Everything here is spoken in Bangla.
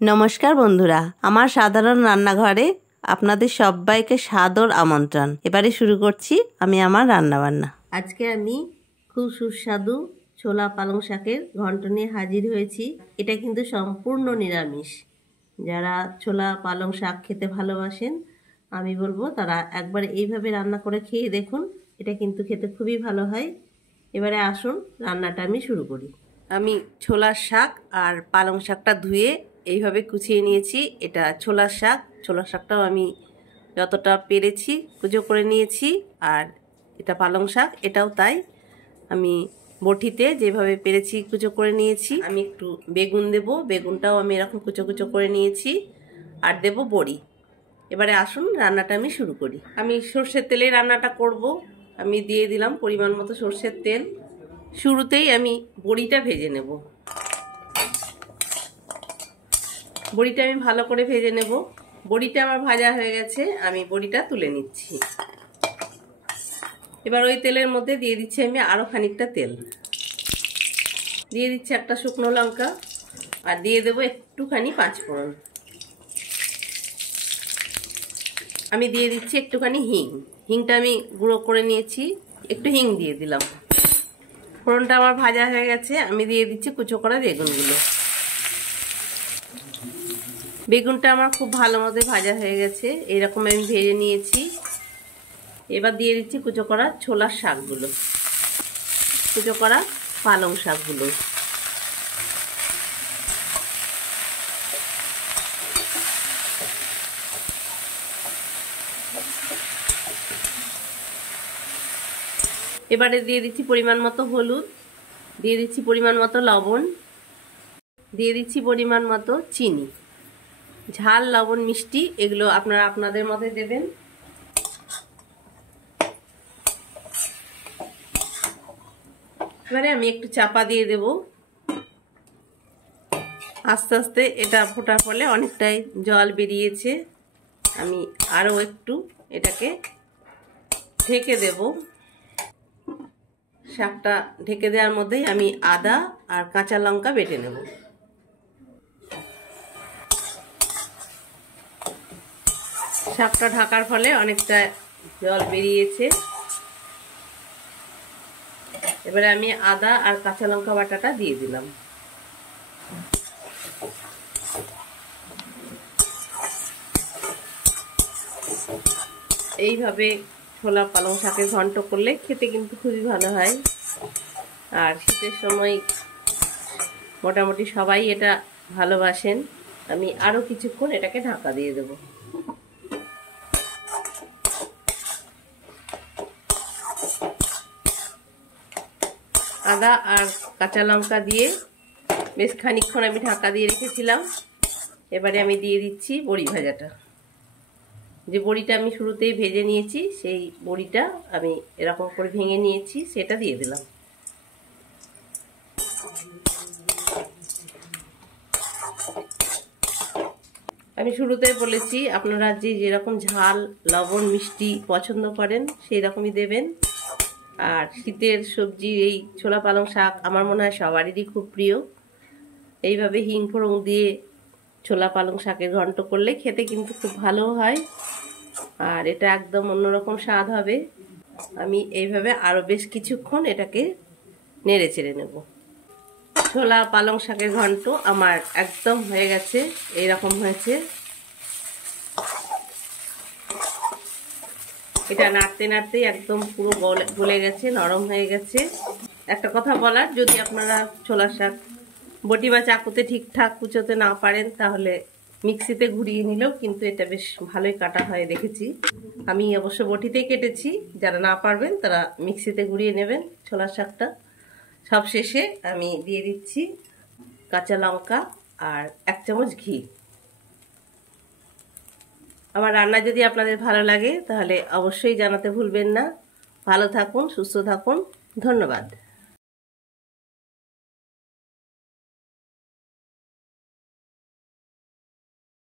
নমস্কার বন্ধুরা, আমার সাধারণ রান্নাঘরে আপনাদের সবাইকে সাদর আমন্ত্রণ। এবারে শুরু করছি আমি আমার রান্নাবান্না। আজকে আমি খুব সুস্বাদু ছোলা পালং শাকের ঘন্ট নিয়ে হাজির হয়েছি। এটা কিন্তু সম্পূর্ণ নিরামিষ। যারা ছোলা পালং শাক খেতে ভালোবাসেন আমি বলবো তারা একবার এইভাবে রান্না করে খেয়ে দেখুন। এটা কিন্তু খেতে খুবই ভালো হয়। এবারে আসুন রান্নাটা আমি শুরু করি। আমি ছোলার শাক আর পালং শাকটা ধুয়ে এইভাবে কুচিয়ে নিয়েছি। এটা ছোলার শাক। ছোলার শাকটাও আমি যতটা পেরেছি কুচো করে নিয়েছি, আর এটা পালং শাক, এটাও তাই। আমি বটিতে যেভাবে পেরেছি কুচো করে নিয়েছি। আমি একটু বেগুন দেব, বেগুনটাও আমি এরকম কুচো কুচো করে নিয়েছি, আর দেব বড়ি। এবারে আসুন রান্নাটা আমি শুরু করি। আমি সর্ষের তেলে রান্নাটা করব। আমি দিয়ে দিলাম পরিমাণ মতো সর্ষের তেল। শুরুতেই আমি বড়িটা ভেজে নেব। বড়িটা আমি ভালো করে ভেজে নেব। বড়িটা আমার ভাজা হয়ে গেছে, আমি বড়িটা তুলে নিচ্ছি। এবার ওই তেলের মধ্যে দিয়ে দিচ্ছি আমি আরও খানিকটা তেল। দিয়ে দিচ্ছি একটা শুকনো লঙ্কা, আর দিয়ে দেবো একটুখানি পাঁচফোড়ন। আমি দিয়ে দিচ্ছি একটুখানি হিং। হিংটা আমি গুঁড়ো করে নিয়েছি, একটু হিং দিয়ে দিলাম। ফোড়নটা আমার ভাজা হয়ে গেছে, আমি দিয়ে দিচ্ছি কুচো করা বেগুনগুলো। বেগুনটা আমার খুব ভালো মতো ভাজা হয়ে গেছে, এইরকম আমি ভেজে নিয়েছি। এবার দিয়ে দিচ্ছি কুচো করা ছোলার শাকগুলো, কুচো করা পালং শাকগুলো। এবারে দিয়ে দিচ্ছি পরিমাণ মতো হলুদ, দিয়ে দিচ্ছি পরিমাণ মতো লবণ, দিয়ে দিচ্ছি পরিমাণ মতো চিনি। ঝাল লবণ মিষ্টি এগুলো আপনারা আপনাদের মতে দেবেন। এবারে আমি একটু চাপা দিয়ে দেব। আস্তে আস্তে এটা ফোটার ফলে অনেকটাই জল বেরিয়েছে। আমি আরও একটু এটাকে ঢেকে দেব। শাকটা ঢেকে দেওয়ার মধ্যেই আমি আদা আর কাঁচা লঙ্কা বেটে নেব। শাকটা ঢাকার ফলে অনেকটা জল বেরিয়েছে। এবারে আমি আদা আর কাঁচা লঙ্কা বাটাটা দিয়ে দিলাম। এইভাবে ছোলা পালং শাকের ঘন্ট করলে খেতে কিন্তু খুবই ভালো হয়। আর শীতের সময় মোটামুটি সবাই এটা ভালোবাসেন। আমি আরও কিছুক্ষণ এটাকে ঢাকা দিয়ে দেব। আদা আর কাঁচা লঙ্কা দিয়ে বেশ খানিকক্ষণ আমি ঢাকা দিয়ে রেখেছিলাম। এবারে আমি দিয়ে দিচ্ছি বড়ি ভাজাটা। যে বড়িটা আমি শুরুতেই ভেজে নিয়েছি, সেই বড়িটা আমি এরকম করে ভেঙে নিয়েছি, সেটা দিয়ে দিলাম। আমি শুরুতেই বলেছি আপনারা যেরকম ঝাল লবণ মিষ্টি পছন্দ করেন সেই রকমই দেবেন। আর শীতের সবজি এই ছোলা পালং শাক আমার মনে হয় সবারই খুব প্রিয়। এইভাবে হিং ফোড়ন দিয়ে ছোলা পালং শাকের ঘন্ট করলে খেতে কিন্তু খুব ভালো হয়, আর এটা একদম অন্যরকম স্বাদ হবে। আমি এইভাবে আরও বেশ কিছুক্ষণ এটাকে নেড়ে চেড়ে নেব। ছোলা পালং শাকের ঘন্ট আমার একদম হয়ে গেছে, এইরকম হয়েছে। এটা নাড়তে নাড়তেই একদম পুরো গলে গেছে, নরম হয়ে গেছে। একটা কথা বলার, যদি আপনারা ছোলার শাক বটি বা চাকুতে ঠিকঠাক কুচোতে না পারেন তাহলে মিক্সিতে ঘুরিয়ে নিলেও কিন্তু এটা বেশ ভালোই কাটা হয় দেখেছি। আমি অবশ্য বটিতেই কেটেছি, যারা না পারবেন তারা মিক্সিতে ঘুরিয়ে নেবেন ছোলার শাকটা। সব শেষে আমি দিয়ে দিচ্ছি কাঁচা লঙ্কা আর 1 চামচ ঘি। আমার রান্না যদি আপনাদের ভালো লাগে তাহলে অবশ্যই জানাতে ভুলবেন না। ভালো থাকুন, সুস্থ থাকুন, ধন্যবাদ।